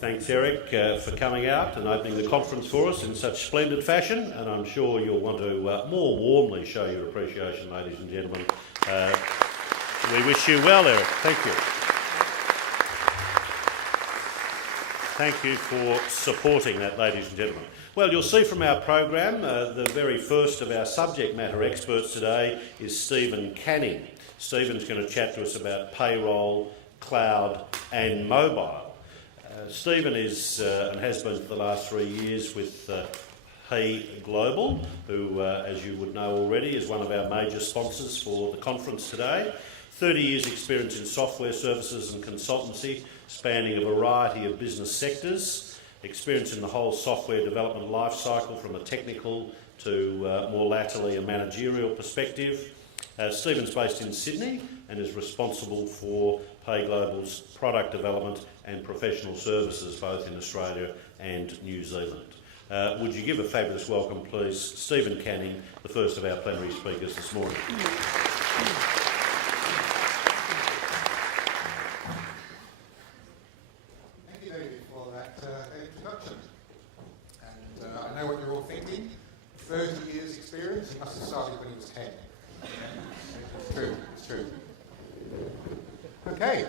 Thanks, Eric, for coming out and opening the conference for us in such splendid fashion, and I'm sure you'll want to more warmly show your appreciation, ladies and gentlemen. We wish you well, Eric. Thank you. Thank you for supporting that, ladies and gentlemen. Well, you'll see from our program, the very first of our subject matter experts today is Stephen Canning. Stephen's going to chat to us about payroll, cloud and mobile. Stephen is and has been for the last 3 years with PayGlobal, who, as you would know already, is one of our major sponsors for the conference today. 30 years experience in software services and consultancy, spanning a variety of business sectors, experience in the whole software development life cycle from a technical to more latterly a managerial perspective. Stephen's based in Sydney and is responsible for PayGlobal's product development and professional services both in Australia and New Zealand. Would you give a fabulous welcome, please, Stephen Canning, the first of our plenary speakers this morning. Thank you, David, for that introduction. And I know what you're all thinking. 30 years experience, he must have started when he was 10. It's true, it's true. Okay.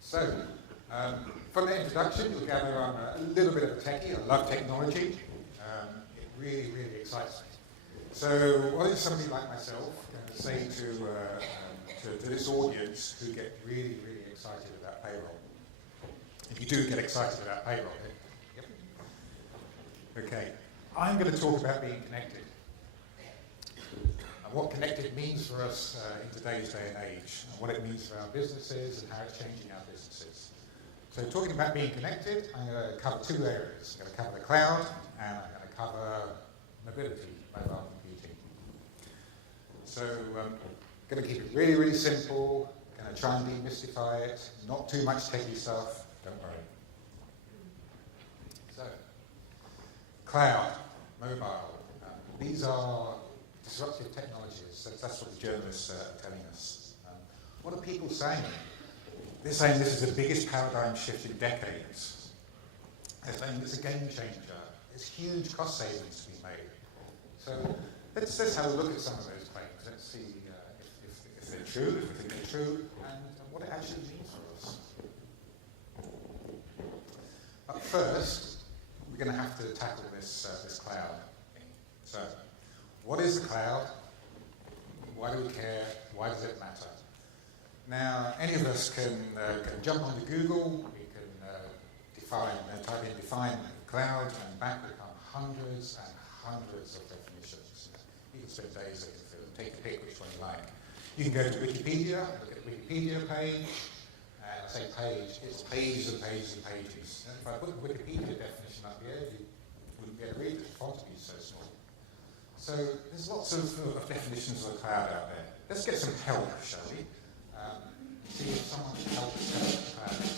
So, from the introduction, you'll gather I'm a little bit of a techie. I love technology. It really, really excites me. So, what is somebody like myself going to say to this audience who get really, really excited about payroll? If you do get excited about payroll, yep. Okay. I'm going to talk about being connected. And what connected means for us in today's day and age, and what it means for our businesses and how it's changing our businesses. So talking about being connected, I'm going to cover two areas. I'm going to cover the cloud, and I'm going to cover mobility, mobile computing. So I'm going to keep it really, really simple. I'm going to try and demystify it. Not too much techie stuff, don't worry. So, cloud, mobile, these are disruptive technologies. That's what the journalists are telling us. What are people saying? They're saying this is the biggest paradigm shift in decades. They're saying it's a game changer. There's huge cost savings to be made. So let's have a look at some of those claims. Let's see if they're true, if we think they're true, and what it actually means for us. But first, we're going to have to tackle this cloud thing. So, what is the cloud? Why do we care? Why does it matter? Now, any of us can jump onto Google. We can type in define cloud, and back will come hundreds and hundreds of definitions. You can spend days looking through them. Take a pick which one you like. You can go to Wikipedia, look at the Wikipedia page, and I say page, it's pages and pages and pages. And if I put the Wikipedia definition up here, you wouldn't be able to read it, the font would be so small. So there's lots of definitions of the cloud out there. Let's get some help, shall we? See if someone can help us tell what the cloud is.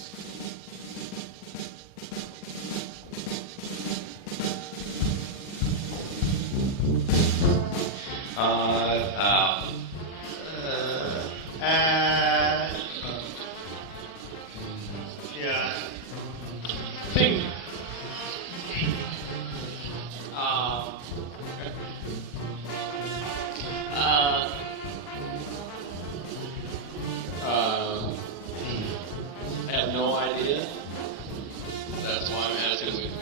I have no idea. That's why I'm asking with me.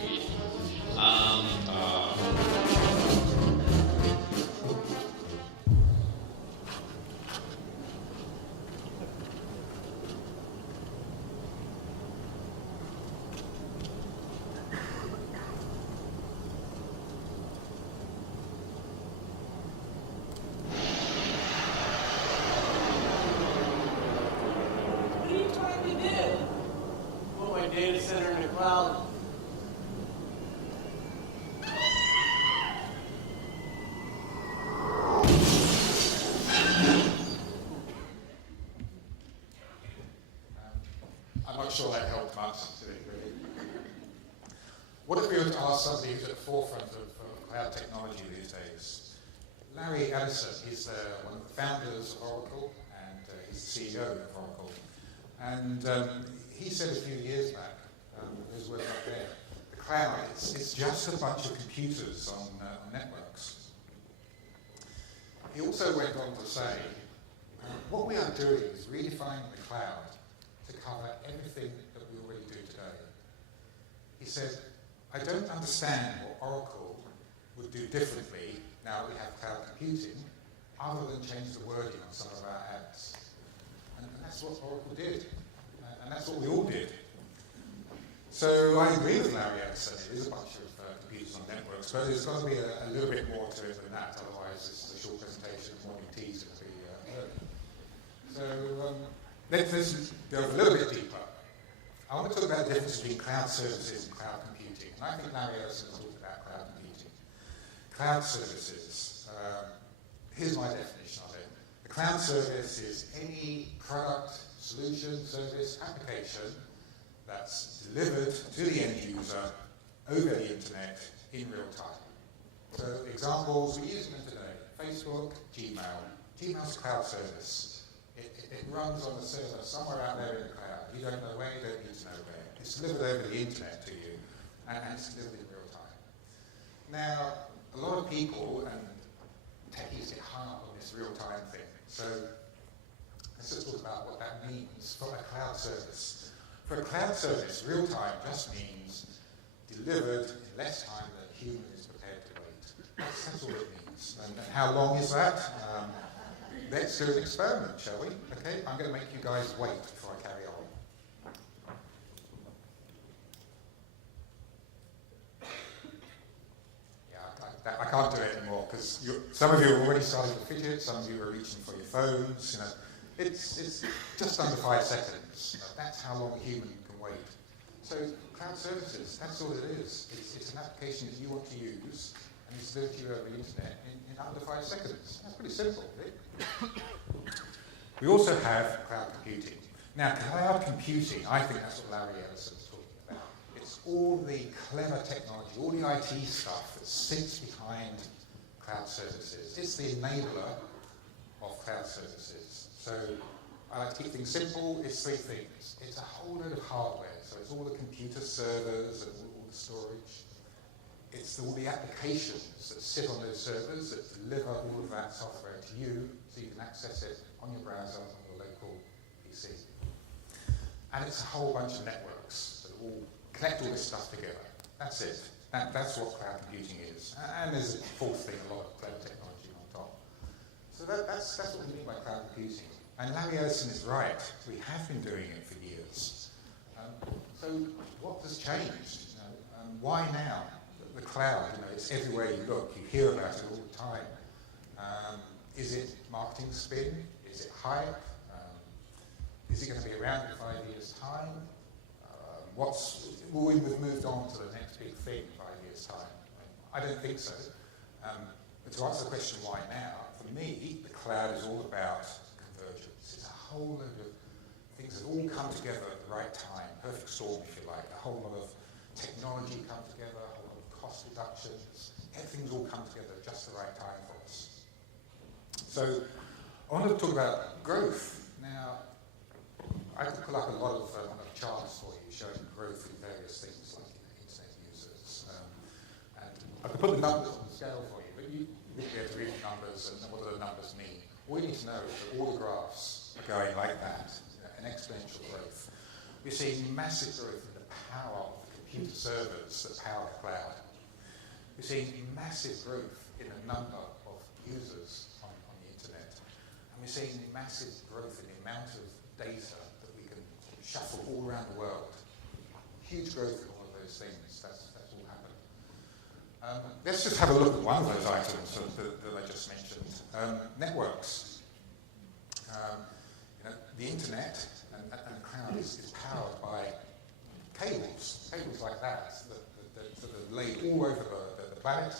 Data center in the cloud. I'm not sure that helped much today, really. What if we were to ask somebody who's at the forefront of cloud technology these days? Larry Ellison, he's one of the founders of Oracle, and he's the CEO of Oracle. And he said a few years back those words up there. The cloud, it's just a bunch of computers on networks. He also went on to say, what we are doing is redefining the cloud to cover everything that we already do today. He said, I don't understand what Oracle would do differently now that we have cloud computing, other than change the wording on some of our ads. And that's what Oracle did. And that's what we all did. So I agree with Larry Ellison. It is a bunch of computers on networks, but there's got to be a little bit more to it than that. Otherwise, this is a short presentation of morning teas going to be early. So let's delve a little bit deeper. I want to talk about the difference between cloud services and cloud computing. And I think Larry Ellison talked about cloud computing. Cloud services. Here's my definition of it. The cloud service is any product, solution, service, application that's delivered to the end user over the internet in real time. So examples, we use them today. Facebook, Gmail. Gmail's a cloud service. It runs on a server somewhere out there in the cloud. You don't know where, you don't need to know where. It's delivered over the internet to you, and it's delivered in real time. Now, a lot of people and techies get hung up on this real-time thing. So let's just talk about what that means for a cloud service. For a cloud service, real-time just means delivered in less time than a human is prepared to wait. That's all it means. And how long is that? Let's do an experiment, shall we? Okay, I'm going to make you guys wait before I carry on. Yeah, I can't do it anymore because some of you are already starting to fidget, some of you are reaching for your phones. You know, it's just under 5 seconds. That's how long a human can wait. So cloud services, that's all it is. It's an application that you want to use, and it's delivered to you over the internet in under 5 seconds. That's pretty simple, really. We also have cloud computing. Now, cloud computing, I think that's what Larry Ellison was talking about. It's all the clever technology, all the IT stuff that sits behind cloud services. It's the enabler of cloud services. So I like to keep things simple. It's 3 things. It's a whole load of hardware. So it's all the computer servers and all the storage. It's all the applications that sit on those servers that deliver all of that software to you so you can access it on your browser, on your local PC. And it's a whole bunch of networks that all connect all this stuff together. That's it. That's what cloud computing is. And there's a 4th thing, a lot of cloud technology on top. So that's what we mean by cloud computing. And Larry Ellison is right. We have been doing it for years. So what has changed? Why now? The cloud, it's everywhere you look. You hear about it all the time. Is it marketing spin? Is it hype? Is it going to be around in 5 years' time? Will we have moved on to the next big thing in 5 years' time? I don't think so. But to answer the question why now, for me, the cloud is all about convergence. It's a whole load of things that all come together at the right time, perfect storm if you like, a whole lot of technology come together, a whole lot of cost reductions, everything's all come together at just the right time for us. So I wanted to talk about growth. Now, I could pull up a lot of charts for you showing growth in various things like internet users. And I could put the numbers on the scale for you, but you wouldn't be able to read the numbers and what do the numbers mean. All you need to know is that all the graphs are going like that, an exponential growth. We're seeing massive growth in the power of the computer servers that power the cloud. We're seeing massive growth in the number of users on the internet. And we're seeing massive growth in the amount of data that we can shuffle all around the world. Huge growth in all of those things. That's all happened. Let's just have a look at one of those items that I just mentioned. Networks. The internet and the cloud is powered by cables like that are laid all over the planet.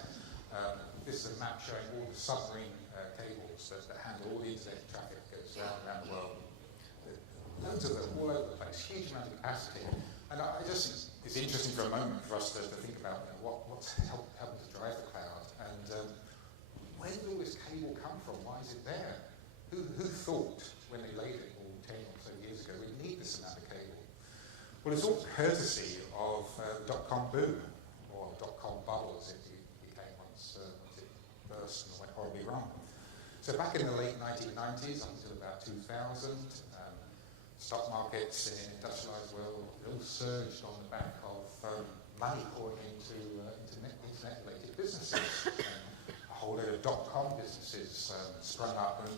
This is a map showing all the submarine cables that handle all the internet traffic that goes around the world. Loads of them all over the place, huge amount of capacity. And it's interesting for a moment for us to think about what's helping to drive the cloud. And where did all this cable come from? Why is it there? Who thought when they laid it all 10 or so years ago, we need this amount of cable? Well, it's all courtesy of the dot-com boom, or dot-com bubble as it became once it burst and went horribly wrong. So back in the late 1990s, up until about 2000, stock markets in the industrialized world all surged on the back of money pouring into internet-related businesses. A whole load of dot-com businesses sprung up, and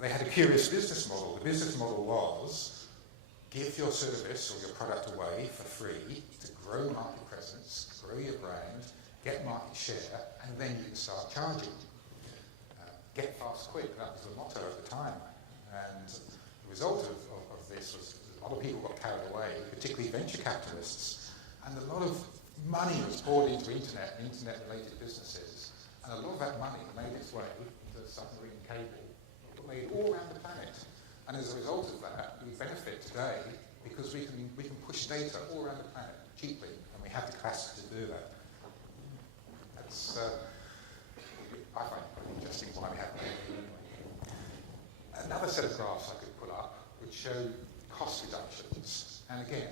they had a curious business model. The business model was give your service or your product away for free to grow market presence, grow your brand, get market share, and then you can start charging. Get fast quick, that was the motto at the time. And the result of this was a lot of people got carried away, particularly venture capitalists, and a lot of money was poured into internet and internet-related businesses, and a lot of that money made its way into submarine cable, made all around the planet. And as a result of that, we benefit today because we can push data all around the planet cheaply, and we have the capacity to do that. That's I find it quite interesting why we have that. Another set of graphs I could put up would show cost reductions. And again,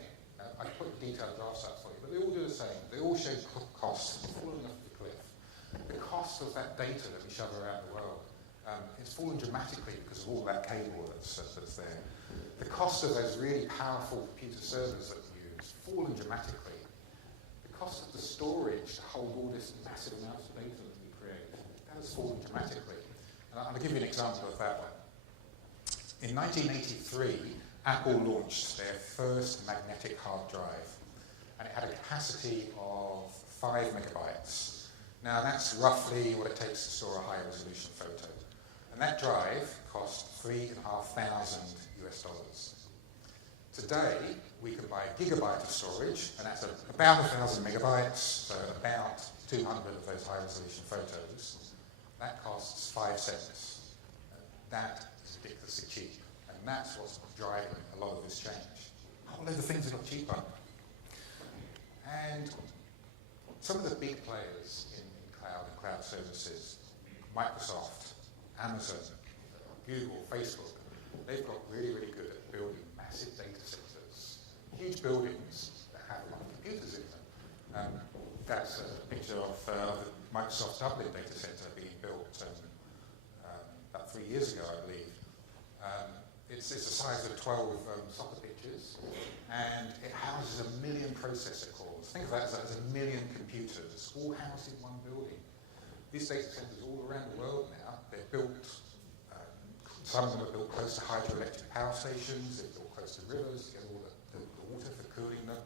I put detailed graphs up for you, but they all do the same. They all show costs falling off the cliff. The cost of that data that we shove around the world it's fallen dramatically because of all that cable that's there. The cost of those really powerful computer servers that we use, fallen dramatically. The cost of the storage to hold all this massive amounts of data that we create, that has fallen dramatically. And I'll give you an example of that one. In 1983, Apple launched their first magnetic hard drive, and it had a capacity of 5 megabytes. Now that's roughly what it takes to store a high-resolution photo. And that drive cost $3,500 US. Today, we can buy a gigabyte of storage, and that's about 1,000 megabytes, so about 200 of those high-resolution photos. That costs 5 cents. That is ridiculously cheap, and that's what's driving a lot of this change. A whole load of things have got cheaper. And some of the big players in cloud and cloud services, Microsoft, Amazon, Google, Facebook, they've got really, really good at building massive data centers, huge buildings that have a lot of computers in them. That's a picture of Microsoft's Dublin data center being built about 3 years ago, I believe. It's the size of 12 soccer pitches, and it houses 1 million processor cores. Think of that as 1 million computers, all housed in one building. These data centers all around the world now, they're built, some of them are built close to hydroelectric power stations, they're built close to rivers to get all the water for cooling them.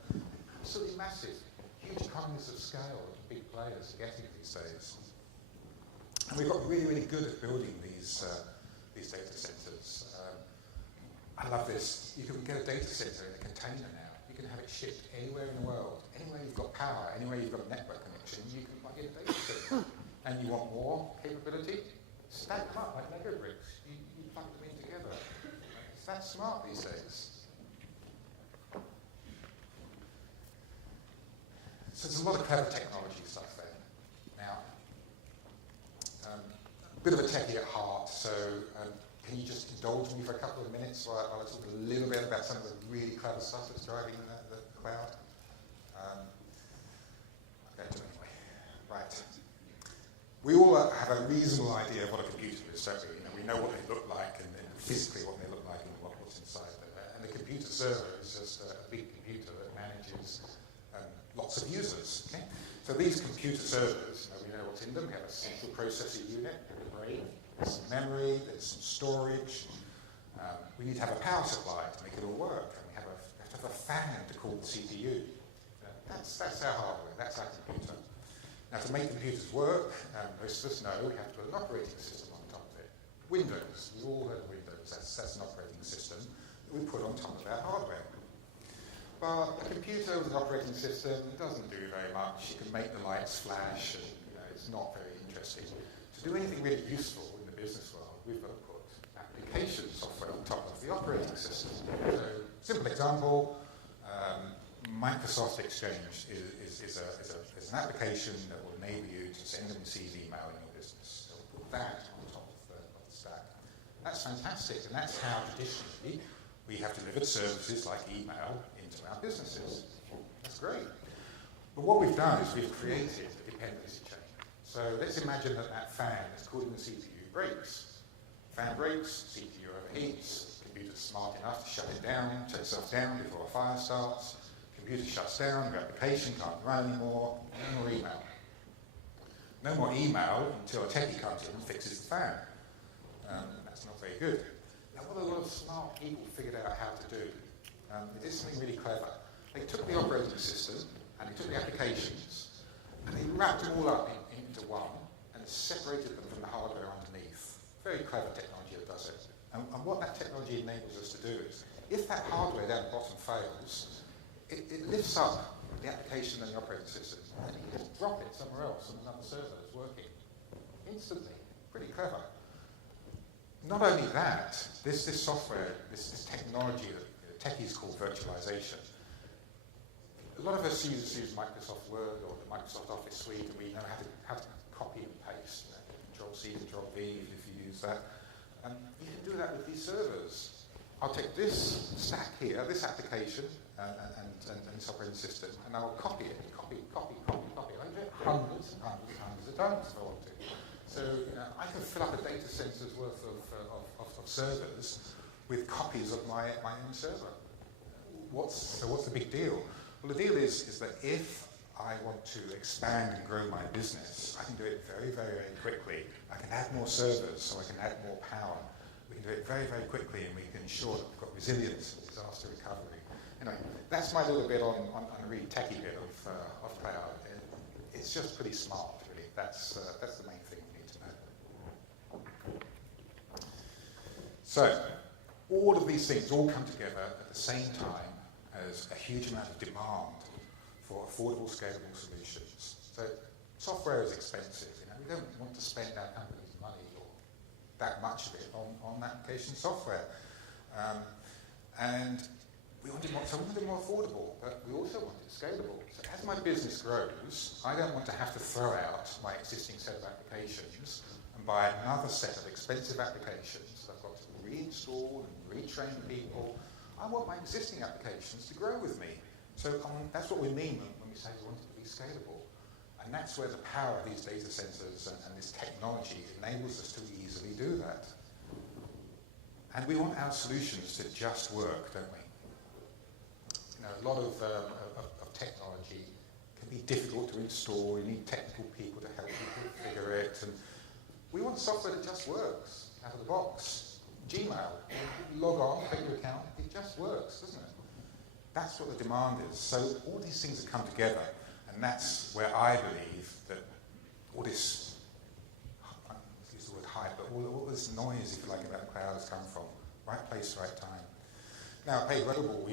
Absolutely massive, huge economies of scale that big players are getting these days. And we've got really, really good at building these data centers. I love this. You can get a data center in a container now. You can have it shipped anywhere in the world. Anywhere you've got power, anywhere you've got a network connection, you can plug in a data center. And you want more capability? Stack them up like Lego bricks. You plug them in together. It's that smart these days. So there's a lot of clever technology stuff there. Now, a bit of a techie at heart, so can you just indulge me for a couple of minutes while I talk a little bit about some of the really clever stuff that's driving the cloud? I'm going to anyway. Right. We all have a reasonable idea of what a computer is, don't we? We know what they look like and physically what they look like and what's inside them. And the computer server is just a big computer that manages lots of users. Okay? So these computer servers, we know what's in them. We have a central processor unit, a brain, there's some memory, there's some storage. We need to have a power supply to make it all work. And we have to have a fan to cool the CPU. That's our hardware, that's our computer. Now, to make computers work, most of us know we have to put an operating system on top of it. Windows, we've all heard of Windows, that's an operating system that we put on top of our hardware. But a computer with an operating system doesn't do very much. You can make the lights flash, and it's not very interesting. To do anything really useful in the business world, we've got to put application software on top of the operating system. So, simple example, Microsoft Exchange is an application that will enable you to send and receive email in your business. So we'll put that on top of the stack. That's fantastic, and that's how traditionally we have delivered services like email into our businesses. That's great. But what we've done is we've created a dependency chain. So let's imagine that fan is cooling the CPU breaks. Fan breaks, CPU overheats, computer's smart enough to shut it down, shut itself down before a fire starts. Computer shuts down, your application can't run anymore, no more email. No more email until a techie comes in and fixes the fan. That's not very good. Now, what a lot of smart people figured out how to do, they did something really clever. They took the operating system and they took the applications and they wrapped them all up into one and separated them from the hardware underneath. Very clever technology that does it. And what that technology enables us to do is, if that hardware down the bottom fails, it lifts up the application and the operating system, and you can just drop it somewhere else on another server that's working instantly. Pretty clever. Not only that, this software, this technology that techies call virtualization. A lot of us use Microsoft Word or the Microsoft Office suite, and we know how to copy and paste. Control C, Control V if you use that. And you can do that with these servers. I'll take this stack here, this application, and this operating system, and I'll copy it, copy. I do it hundreds of times if I want to. So I can fill up a data center's worth of servers with copies of my own server. What's the big deal? Well, the deal is that if I want to expand and grow my business, I can do it very, very, very quickly. I can add more servers, so I can add more power. We can do it very, very quickly, and we can ensure that we've got resilience and disaster recovery. Anyway, that's my little bit on a really techie bit of cloud. It's just pretty smart, really. That's the main thing we need to know. So, all of these things all come together at the same time as a huge amount of demand for affordable, scalable solutions. So, software is expensive. We don't want to spend our company's money or that much of it on application software. And we want it more affordable, but we also want it scalable. So as my business grows, I don't want to have to throw out my existing set of applications and buy another set of expensive applications that I've got to reinstall and retrain people. I want my existing applications to grow with me. So that's what we mean when we say we want it to be scalable. And that's where the power of these data centers and this technology enables us to easily do that. And we want our solutions to just work, don't we? A lot of technology can be difficult to install. You need technical people to help you configure it. And we want software that just works out of the box. Gmail, you log on, create your account, it just works, doesn't it? That's what the demand is. So all these things have come together, and that's where I believe that all this, I use the word hype, but all this noise, if you like, about the cloud has come from. Right place, right time. Now at PayGlobal,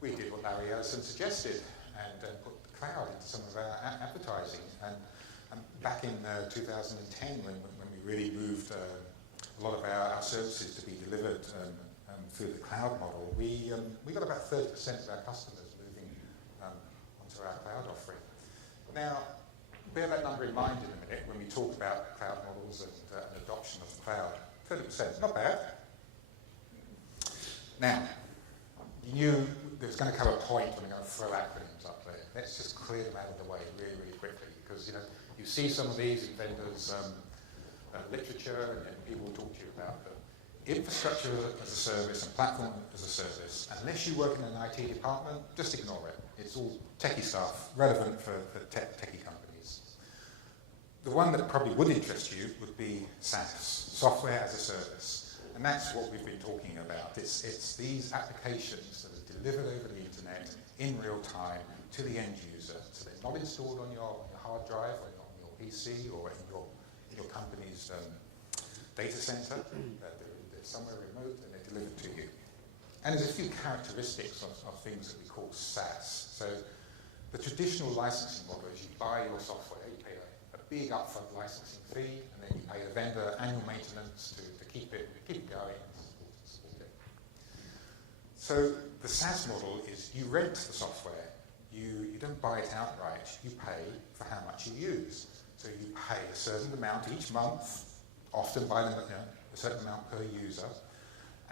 we did what Larry Ellison suggested and put the cloud into some of our advertising. And back in 2010, when we really moved a lot of our services to be delivered through the cloud model, we got about 30% of our customers moving onto our cloud offering. Now, bear that number in mind in a minute when we talk about cloud models and adoption of the cloud. 30%, not bad. Now, you knew there was going to come a point when we're going to throw acronyms up there. Let's just clear them out of the way really, really quickly, because you see some of these in vendors' literature, and people talk to you about them. Infrastructure as a service and platform as a service. Unless you work in an IT department, just ignore it. It's all techie stuff, relevant for techie companies. The one that probably would interest you would be SaaS, software as a service. And that's what we've been talking about. It's these applications that are delivered over the internet in real time to the end user. So they're not installed on your hard drive or on your PC or in your company's data center. They're somewhere remote and they're delivered to you. And there's a few characteristics of things that we call SaaS. So the traditional licensing model is you buy your software, you pay a big upfront licensing fee, and then you pay the vendor annual maintenance to keep it going. So the SaaS model is you rent the software. You don't buy it outright. You pay for how much you use. So you pay a certain amount each month, often by a certain amount per user,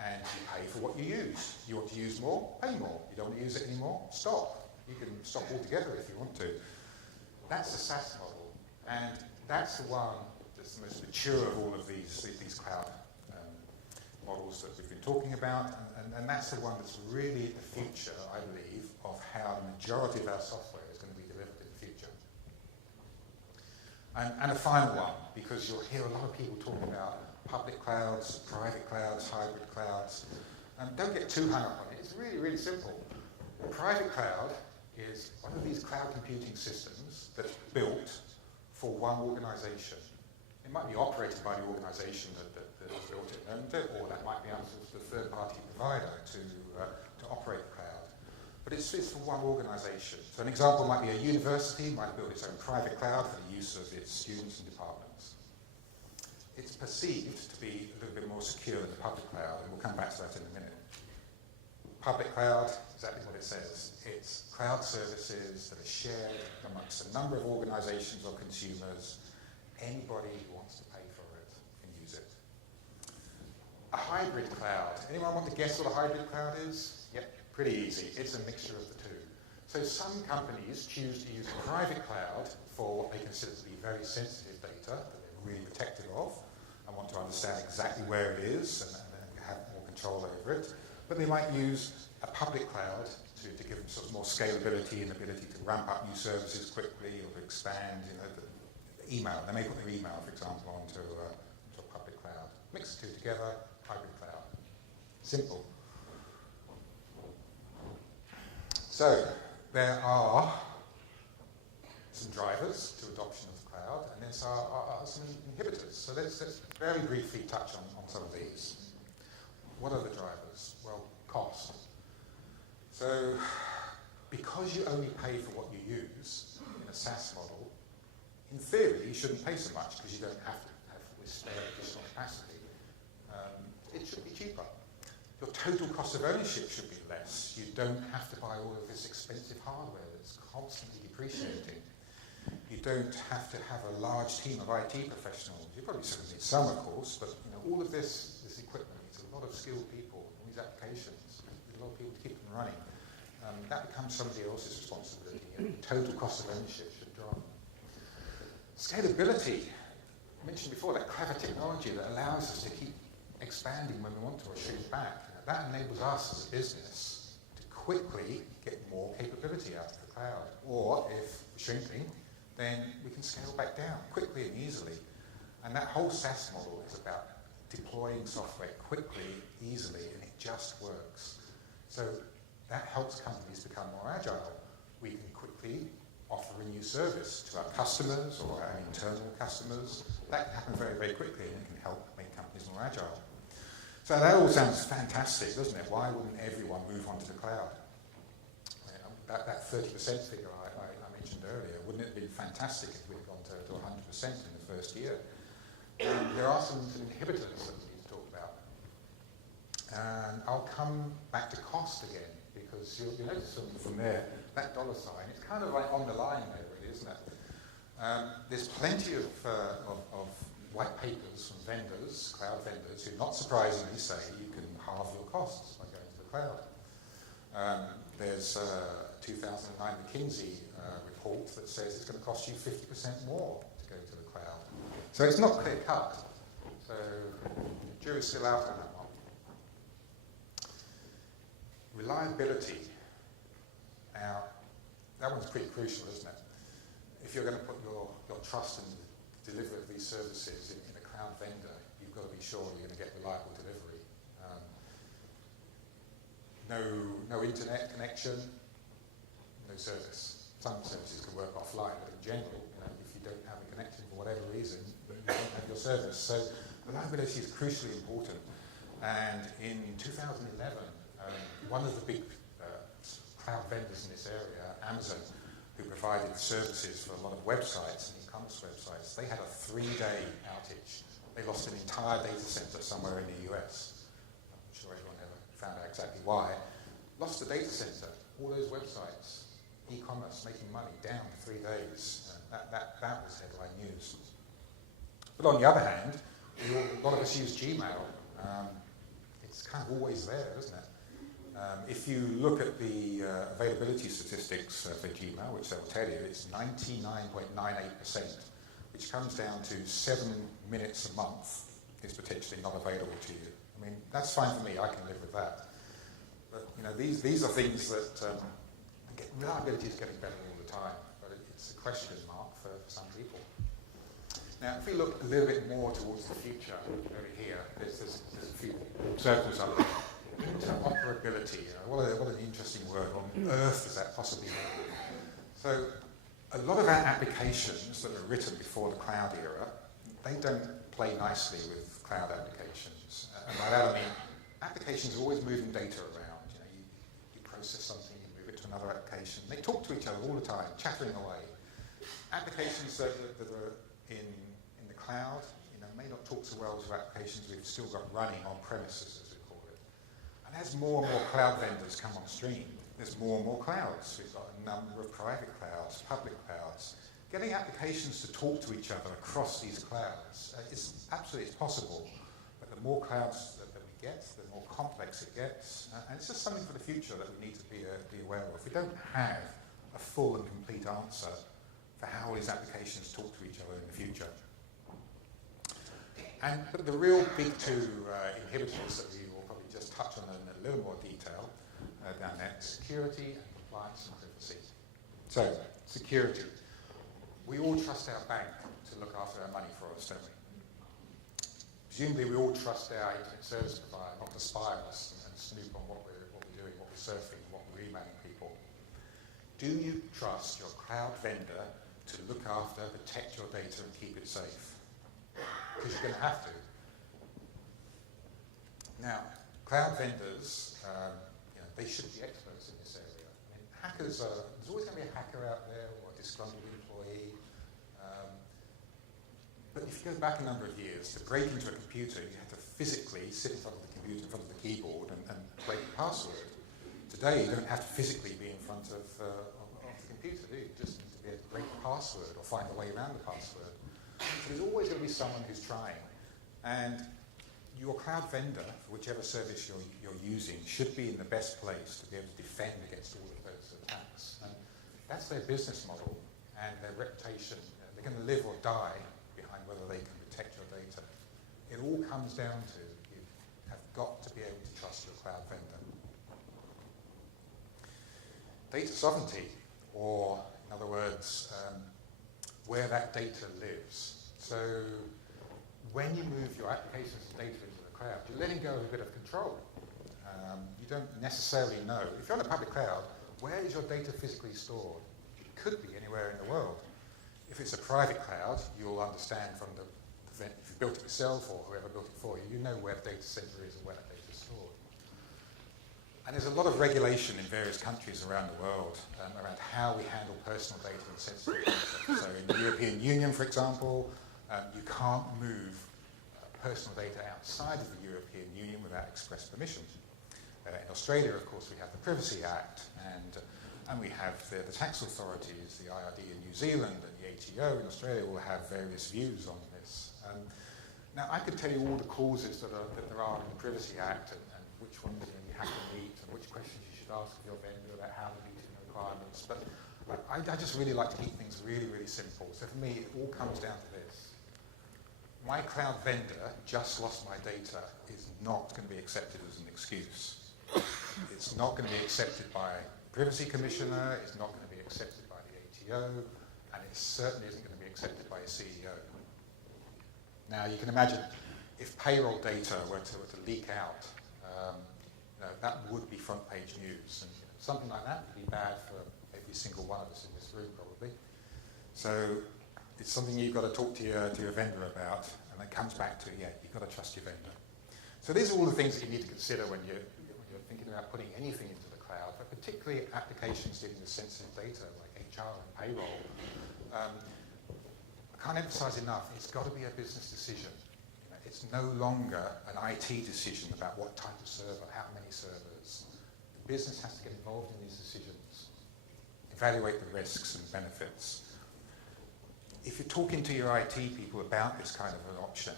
and you pay for what you use. You want to use more, pay more. You don't want to use it anymore, stop. You can stop altogether if you want to. That's the SaaS model, and that's the one that's the most mature of all of these cloud models that we've been talking about, and that's the one that's really the future, I believe, of how the majority of our software is going to be delivered in the future. And a final one, because you'll hear a lot of people talk about public clouds, private clouds, hybrid clouds, and don't get too hung up on it. It's really, really simple. A private cloud is one of these cloud computing systems that's built for one organization. It might be operated by the organization that has built it, or that might be outsourced to a third-party provider to operate the cloud. But it's for one organization. So an example might be a university might build its own private cloud for the use of its students and departments. It's perceived to be a little bit more secure than the public cloud, and we'll come back to that in a minute. Public cloud, exactly what it says. It's cloud services that are shared amongst a number of organizations or consumers. Anybody who wants to pay for it can use it. A hybrid cloud. Anyone want to guess what a hybrid cloud is? Yep, pretty easy. It's a mixture of the two. So some companies choose to use a private cloud for what they consider to be very sensitive data that they're really protective of and want to understand exactly where it is and have more control over it. But they might use a public cloud to give them sort of more scalability and ability to ramp up new services quickly or to expand, the email. They may put their email, for example, onto a public cloud. Mix the two together, hybrid cloud. Simple. So there are some drivers to adoption of the cloud, and there are some inhibitors. So let's very briefly touch on some of these. What are the drivers? Well, cost. So because you only pay for what you use in a SaaS model, in theory you shouldn't pay so much because you don't have to have spare additional capacity. It should be cheaper. Your total cost of ownership should be less. You don't have to buy all of this expensive hardware that's constantly depreciating. You don't have to have a large team of IT professionals. You probably still need some, of course, but all of this equipment needs a lot of skilled people, all these applications, a lot of people to keep them running. That becomes somebody else's responsibility, and the total cost of ownership should drop. Scalability. I mentioned before, that clever technology that allows us to keep expanding when we want to or shrink back. That enables us as a business to quickly get more capability out of the cloud. Or if we're shrinking, then we can scale back down quickly and easily. And that whole SaaS model is about deploying software quickly, easily, and it just works. So that helps companies become more agile. We can quickly offer a new service to our customers or our internal customers. That can happen very, very quickly, and it can help make companies more agile. So that all sounds fantastic, doesn't it? Why wouldn't everyone move onto the cloud? That 30% figure I mentioned earlier, wouldn't it have been fantastic if we'd gone to 100% in the first year? There are some inhibitors that we need to talk about. And I'll come back to cost again, because you'll notice from there, that dollar sign, it's kind of like on the line there, really, isn't it? There's plenty of white papers from vendors, cloud vendors, who not surprisingly say you can halve your costs by going to the cloud. There's a 2009 McKinsey report that says it's going to cost you 50% more to go to the cloud. So it's not clear cut. So the jury's still out on that one. Reliability. Now, that one's pretty crucial, isn't it? If you're going to put your trust in the delivery of these services in a cloud vendor, you've got to be sure you're going to get reliable delivery. No internet connection, no service. Some services can work offline, but in general, if you don't have a connection for whatever reason, you don't have your service. So reliability is crucially important. And in 2011, one of the big cloud vendors in this area, Amazon, who provided services for a lot of websites and e-commerce websites, they had a 3-day outage. They lost an entire data center somewhere in the US. I'm not sure anyone ever found out exactly why. Lost the data center, all those websites, e-commerce making money, down for 3 days. That was headline news. But on the other hand, a lot of us use Gmail. it's kind of always there, isn't it? If you look at the availability statistics for Gmail, which they'll tell you, it's 99.98%, which comes down to 7 minutes a month is potentially not available to you. I mean, that's fine for me, I can live with that. But, you know, these are things that reliability is getting better all the time, but it's a question mark for some people. Now, if we look a little bit more towards the future over here, there's a few circles up there. Interoperability, what an interesting word. On earth does that possibly mean? So, a lot of our applications that were written before the cloud era, they don't play nicely with cloud applications. And by that I mean, applications are always moving data around. You know, you process something, you move it to another application. They talk to each other all the time, chattering away. Applications that are in the cloud, you know, may not talk so well to applications we've still got running on premises, as we call it. And as more and more cloud vendors come on stream, there's more and more clouds. We've got a number of private clouds, public clouds. Getting applications to talk to each other across these clouds is absolutely possible, but the more clouds that we get, the more complex it gets, and it's just something for the future that we need to be aware of. We don't have a full and complete answer for how these applications talk to each other in the future. And but the real big two inhibitors that we will probably just touch on in a little more detail down there, security and compliance and privacy. So, security. We all trust our bank to look after our money for us, don't we? Presumably we all trust our internet service provider not to spy on us and snoop on what we're doing, what we're surfing, what we're emailing people. Do you trust your cloud vendor to look after, protect your data and keep it safe? Because you're going to have to. Now, cloud vendors, they should be experts in this area. I mean, hackers there's always going to be a hacker out there or a disgruntled employee. But if you go back a number of years, to break into a computer, you had to physically sit in front of the computer, in front of the keyboard, and break the password. Today, you don't have to physically be in front of the computer, do you? You just need to be able to break the password or find a way around the password. So there's always going to be someone who's trying. And your cloud vendor, for whichever service you're using, should be in the best place to be able to defend against all of those attacks. And that's their business model and their reputation. They're going to live or die behind whether they can protect your data. It all comes down to you have got to be able to trust your cloud vendor. Data sovereignty, or in other words, where that data lives. So when you move your applications and data into the cloud, you're letting go of a bit of control. You don't necessarily know. If you're on a public cloud, where is your data physically stored? It could be anywhere in the world. If it's a private cloud, you'll understand from if you built it yourself or whoever built it for you, you know where the data center is and where that data is stored. And there's a lot of regulation in various countries around the world around how we handle personal data and sensitive data. So in the European Union, for example, you can't move personal data outside of the European Union without express permission. In Australia, of course, we have the Privacy Act, and we have the tax authorities, the IRD in New Zealand and the ATO in Australia will have various views on this. Now, I could tell you all the clauses that there are in the Privacy Act and which ones you have to meet and which questions you should ask of your vendor about how to meet the requirements. But I just really like to keep things really, really simple. So for me, it all comes down to this. My cloud vendor just lost my data is not going to be accepted as an excuse. It's not going to be accepted by the Privacy Commissioner, it's not going to be accepted by the ATO, and it certainly isn't going to be accepted by a CEO. Now, you can imagine if payroll data were to leak out, that would be front page news. And something like that would be bad for every single one of us in this room, probably. So it's something you've got to talk to your vendor about, and it comes back to, you've got to trust your vendor. So these are all the things that you need to consider when you're thinking about putting anything into the cloud, but particularly applications dealing with sensitive data like HR and payroll. I can't emphasize enough, it's got to be a business decision. It's no longer an IT decision about what type of server, how many servers. The business has to get involved in these decisions, evaluate the risks and benefits. If you're talking to your IT people about this kind of an option,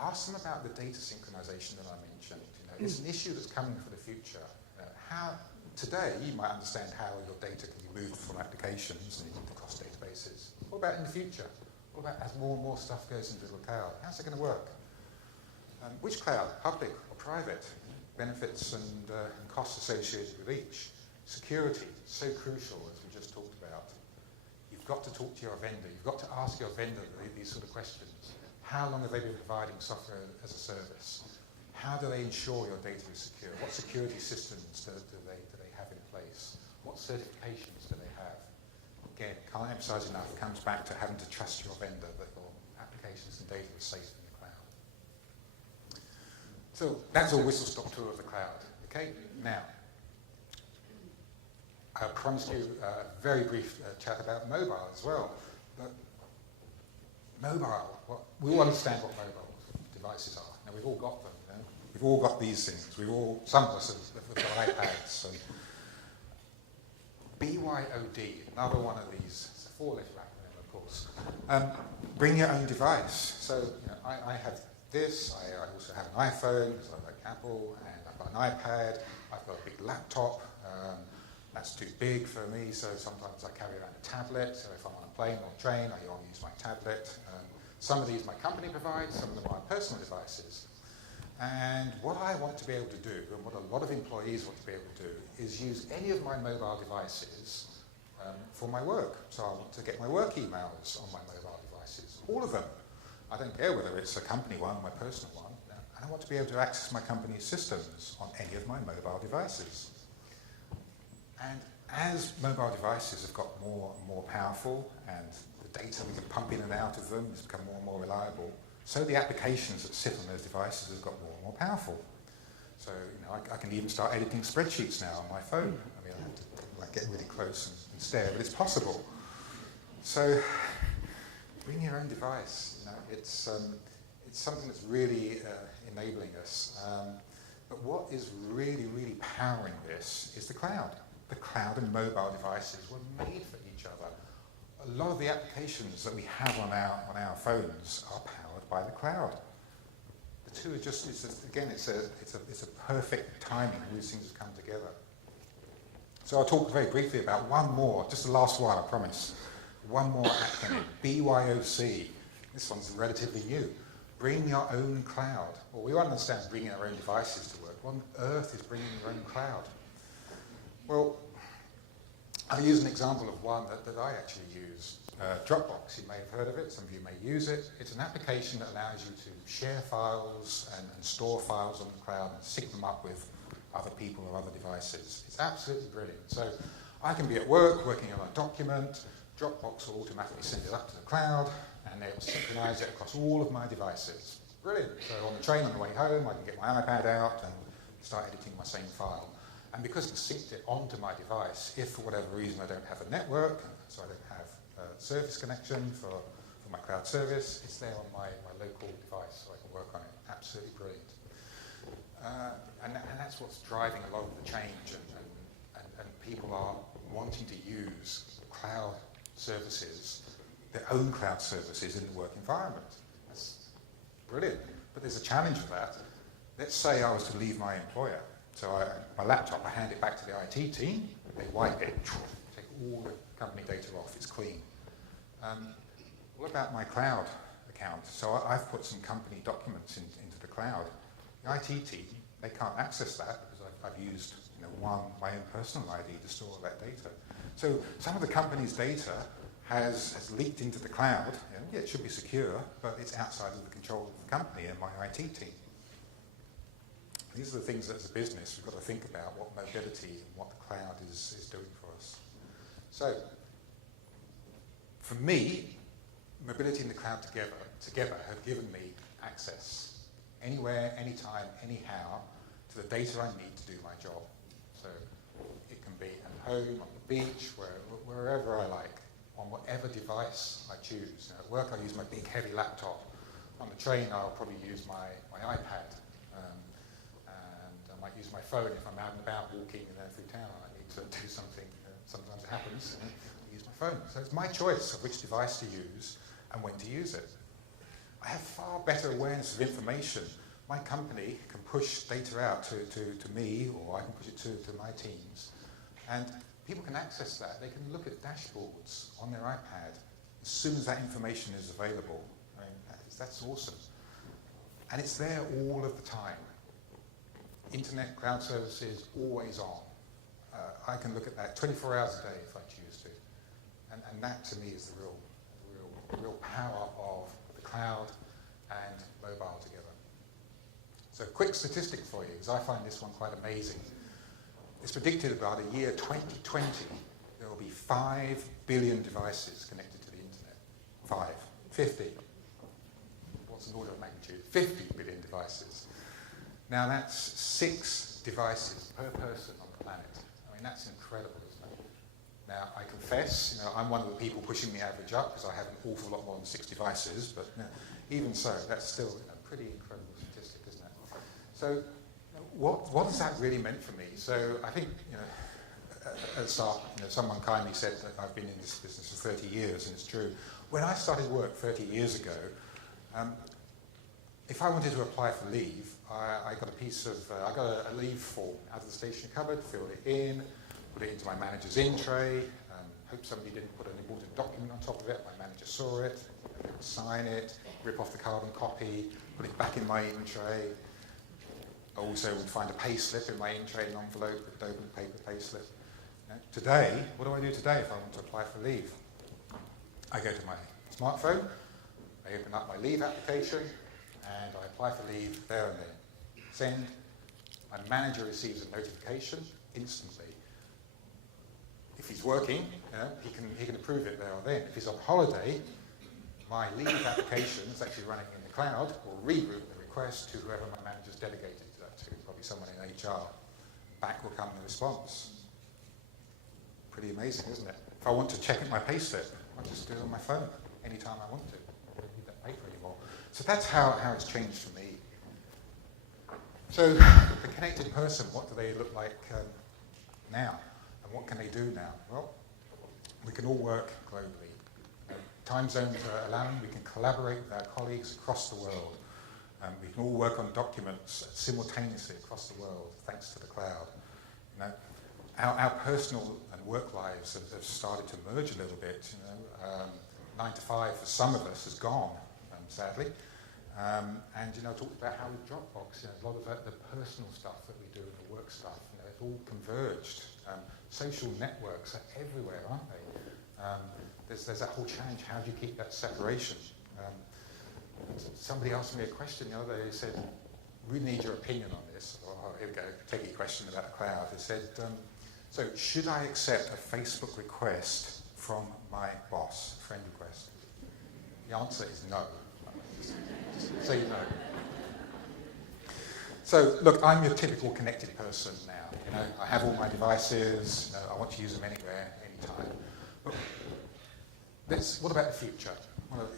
ask them about the data synchronization that I mentioned. It's an issue that's coming for the future. Today, you might understand how your data can be moved from applications and across databases. What about in the future? What about as more and more stuff goes into the cloud? How's it going to work? Which cloud, public or private? Benefits and costs associated with each. Security, so crucial, as we just talked about. You've got to talk to your vendor. You've got to ask your vendor these sort of questions. How long have they been providing software as a service? How do they ensure your data is secure? What security systems do they have in place? What certifications do they have? Again, can't emphasize enough, it comes back to having to trust your vendor that your applications and data is safe in the cloud. So that's a whistle-stop tour of the cloud. Okay, now, I promised you a very brief chat about mobile as well. But mobile, we all understand what mobile devices are. Now, we've all got them. You know? We've all got these things. Some of us have got iPads. And BYOD, another one of these, it's a 4-letter acronym, of course. Bring your own device. So I have this, I also have an iPhone, because I like Apple, and I've got an iPad, I've got a big laptop. That's too big for me, so sometimes I carry around a tablet. So if I'm on a plane or train, I only use my tablet. Some of these my company provides, some of them are personal devices. And what I want to be able to do, and what a lot of employees want to be able to do, is use any of my mobile devices for my work. So I want to get my work emails on my mobile devices, all of them. I don't care whether it's a company one or my personal one. I want to be able to access my company's systems on any of my mobile devices. And as mobile devices have got more and more powerful, and the data we can pump in and out of them has become more and more reliable, so the applications that sit on those devices have got more and more powerful. So I can even start editing spreadsheets now on my phone. I mean, I have to get really close and stare, but it's possible. So bring your own device. It's something that's really enabling us. But what is really, really powering this is the cloud. The cloud and mobile devices were made for each other. A lot of the applications that we have on our phones are powered by the cloud. The two are just, it's a perfect timing. These things have come together. So I'll talk very briefly about one more, just the last one, I promise. One more acronym, BYOC. This one's relatively new. Bring your own cloud. Well, we all understand bringing our own devices to work. What on earth is bringing your own cloud? Well, I'll use an example of one that I actually use. Dropbox, you may have heard of it, some of you may use it. It's an application that allows you to share files and store files on the cloud and sync them up with other people or other devices. It's absolutely brilliant. So I can be at work working on a document, Dropbox will automatically send it up to the cloud, and they'll synchronize it across all of my devices. Brilliant. So on the train on the way home, I can get my iPad out and start editing my same file. And because it's synced it onto my device, if for whatever reason I don't have a network, so I don't have a service connection for my cloud service, it's there on my local device, so I can work on it. Absolutely brilliant. And that's what's driving a lot of the change, and people are wanting to use cloud services, their own cloud services in the work environment. That's brilliant. But there's a challenge with that. Let's say I was to leave my employer. So my laptop, I hand it back to the IT team, they wipe it, take all the company data off, it's clean. What about my cloud account? So I've put some company documents into the cloud. The IT team, they can't access that because I've used my own personal ID to store all that data. So some of the company's data has leaked into the cloud. Yeah, it should be secure, but it's outside of the control of the company and my IT team. These are the things that as a business we've got to think about, what mobility and what the cloud is doing for us. So, for me, mobility and the cloud together have given me access anywhere, anytime, anyhow to the data I need to do my job. So it can be at home, on the beach, wherever I like, on whatever device I choose. At work I use my big heavy laptop. On the train I'll probably use my iPad. I might use my phone if I'm out and about walking through town and I need to do something. Sometimes it happens. I use my phone. So it's my choice of which device to use and when to use it. I have far better awareness of information my company can push data out to me, or I can push it to my teams, and people can access that. They can look at dashboards on their iPad as soon as that information is available. I mean, that's awesome. And it's there all of the time. Internet cloud services, always on. I can look at that 24 hours a day if I choose to. And that, to me, is the real power of the cloud and mobile together. So, quick statistic for you, because I find this one quite amazing. It's predicted about the year 2020, there will be 5 billion devices connected to the internet. 50. What's an order of magnitude? 50 billion devices. Now that's 6 devices per person on the planet. I mean, that's incredible, isn't it? Now, I confess, I'm one of the people pushing the average up because I have an awful lot more than 6 devices, but even so, that's still a pretty incredible statistic, isn't it? So, what has that really meant for me? So, I think, at the start, someone kindly said that I've been in this business for 30 years, and it's true. When I started work 30 years ago, if I wanted to apply for leave, I got I got a leave form out of the station cupboard, filled it in, put it into my manager's in tray, hope somebody didn't put an important document on top of it. My manager saw it, sign it, rip off the carbon copy, put it back in my in tray. I also would find a pay slip in my in tray, an envelope with an open paper pay slip. Today, what do I do today if I want to apply for leave? I go to my smartphone, I open up my leave application, and I apply for leave there and then. Send. My manager receives a notification instantly. If he's working, he can approve it there or then. If he's on holiday, my leave application is actually running in the cloud, will reroute the request to whoever my manager's delegated that to, probably someone in HR. Back will come the response. Pretty amazing, isn't it? If I want to check my payslip, I just do it on my phone anytime I want to. I don't need that paper anymore. So that's how it's changed for me. So the connected person, what do they look like now? And what can they do now? Well, we can all work globally. Time zones are allowing, we can collaborate with our colleagues across the world. We can all work on documents simultaneously across the world, thanks to the cloud. Our personal and work lives have started to merge a little bit. 9 to 5 for some of us has gone, sadly. And I talked about how with Dropbox, a lot of the personal stuff that we do and the work stuff, it's all converged. Social networks are everywhere, aren't they? There's that whole challenge. How do you keep that separation? Somebody asked me a question the other day. They said, "We need your opinion on this." Oh, here we go. Take a question about the cloud. They said, "So should I accept a Facebook request from my boss, friend request?" The answer is no. So you know. So look, I'm your typical connected person now. I have all my devices. I want to use them anywhere, anytime. But what about the future? Well,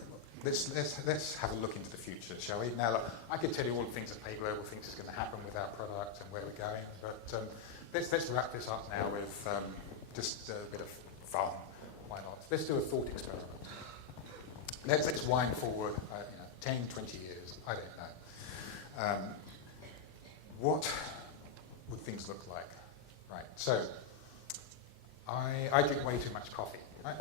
let's have a look into the future, shall we? Now, look, I could tell you all the things that PayGlobal thinks is going to happen with our product and where we're going, but let's wrap this up now with just a bit of fun. Why not? Let's do a thought experiment. Let's wind forward 10, 20 years. I don't know. What would things look like? Right, so I drink way too much coffee, right?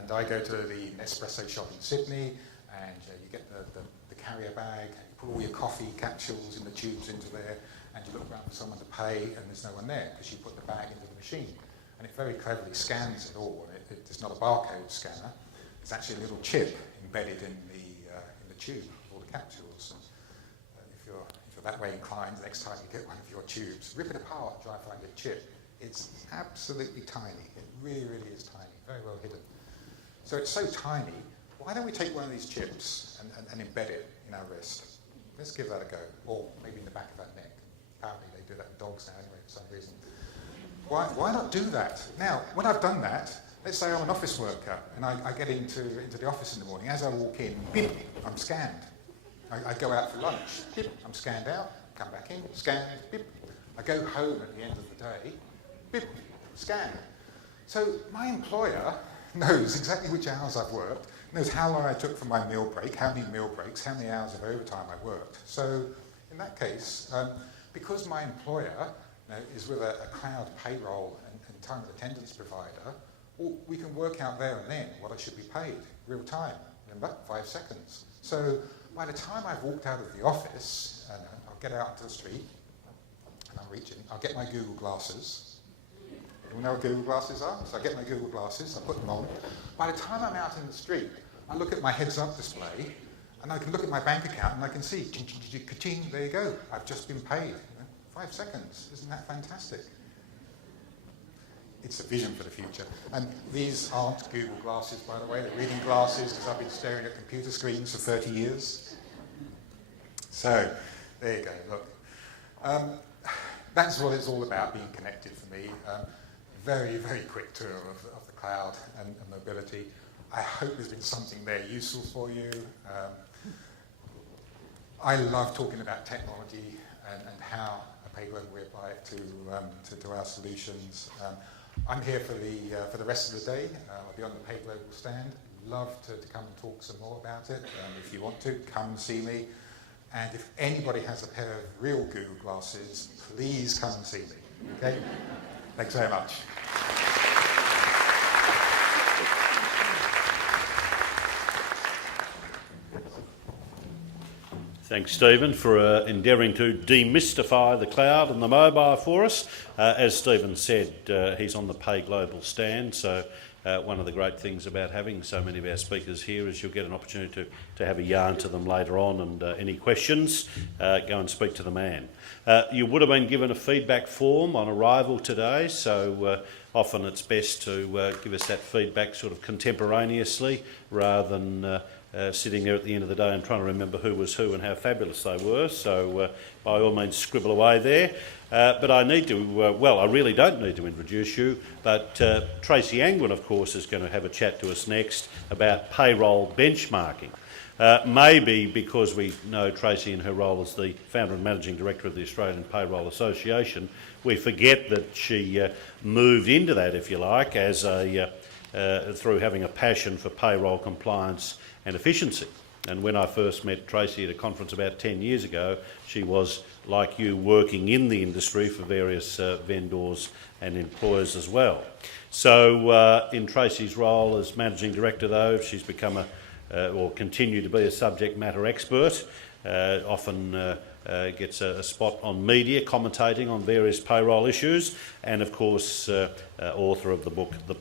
And I go to the Nespresso shop in Sydney, and you get the carrier bag, you put all your coffee capsules in the tubes into there, and you look around for someone to pay, and there's no one there because you put the bag into the machine. And it very cleverly scans it all. It's not a barcode scanner. It's actually a little chip embedded in the tube of all the capsules. And if you're that way inclined, the next time you get one of your tubes, rip it apart, try and find a chip. It's absolutely tiny. It really, really is tiny, very well hidden. So it's so tiny, why don't we take one of these chips and embed it in our wrist? Let's give that a go. Or maybe in the back of our neck. Apparently they do that in dogs now anyway for some reason. Why not do that? Now, when I've done that, let's say I'm an office worker and I get into the office in the morning. As I walk in, beep, I'm scanned. I go out for lunch, beep, I'm scanned out, come back in, scanned, beep. I go home at the end of the day, beep, scanned. So my employer knows exactly which hours I've worked, knows how long I took for my meal break, how many meal breaks, how many hours of overtime I worked. So, in that case, because my employer is with a cloud payroll and time and attendance provider, well, we can work out there and then what I should be paid, real time, remember, 5 seconds. So by the time I've walked out of the office, and I'll get out into the street, and I'm reaching, I'll get my Google glasses. You know what Google glasses are? So I get my Google glasses, I put them on. By the time I'm out in the street, I look at my heads-up display, and I can look at my bank account, and I can see, ching, ching, ching, ching, there you go, I've just been paid. 5 seconds, isn't that fantastic? It's a vision for the future. And these aren't Google glasses, by the way, they're reading glasses, because I've been staring at computer screens for 30 years. So, there you go, look. That's what it's all about, being connected for me. Very, very quick tour of the cloud and mobility. I hope there's been something there useful for you. I love talking about technology and how at PayGlobal's we apply it to our solutions. I'm here for the rest of the day. I'll be on the PayGlobal's stand. Love to come and talk some more about it. If you want to, come and see me. And if anybody has a pair of real Google glasses, please come and see me. Okay? Thanks very much. Thanks, Stephen, for endeavouring to demystify the cloud and the mobile for us. As Stephen said, he's on the PayGlobal's stand, so one of the great things about having so many of our speakers here is you'll get an opportunity to have a yarn to them later on, and any questions, go and speak to the man. You would have been given a feedback form on arrival today, so often it's best to give us that feedback sort of contemporaneously rather than sitting there at the end of the day and trying to remember who was who and how fabulous they were. So by all means scribble away there. But I need to, well, I really don't need to introduce you, but Tracy Angwin, of course, is going to have a chat to us next about payroll benchmarking. Maybe because we know Tracy in her role as the founder and managing director of the Australian Payroll Association, we forget that she moved into that, if you like, as through having a passion for payroll compliance and efficiency. And when I first met Tracy at a conference about 10 years ago, she was, like you, working in the industry for various vendors and employers as well. So in Tracy's role as managing director, though, she's become or continue to be a subject matter expert, often gets a spot on media commentating on various payroll issues, and of course author of the book The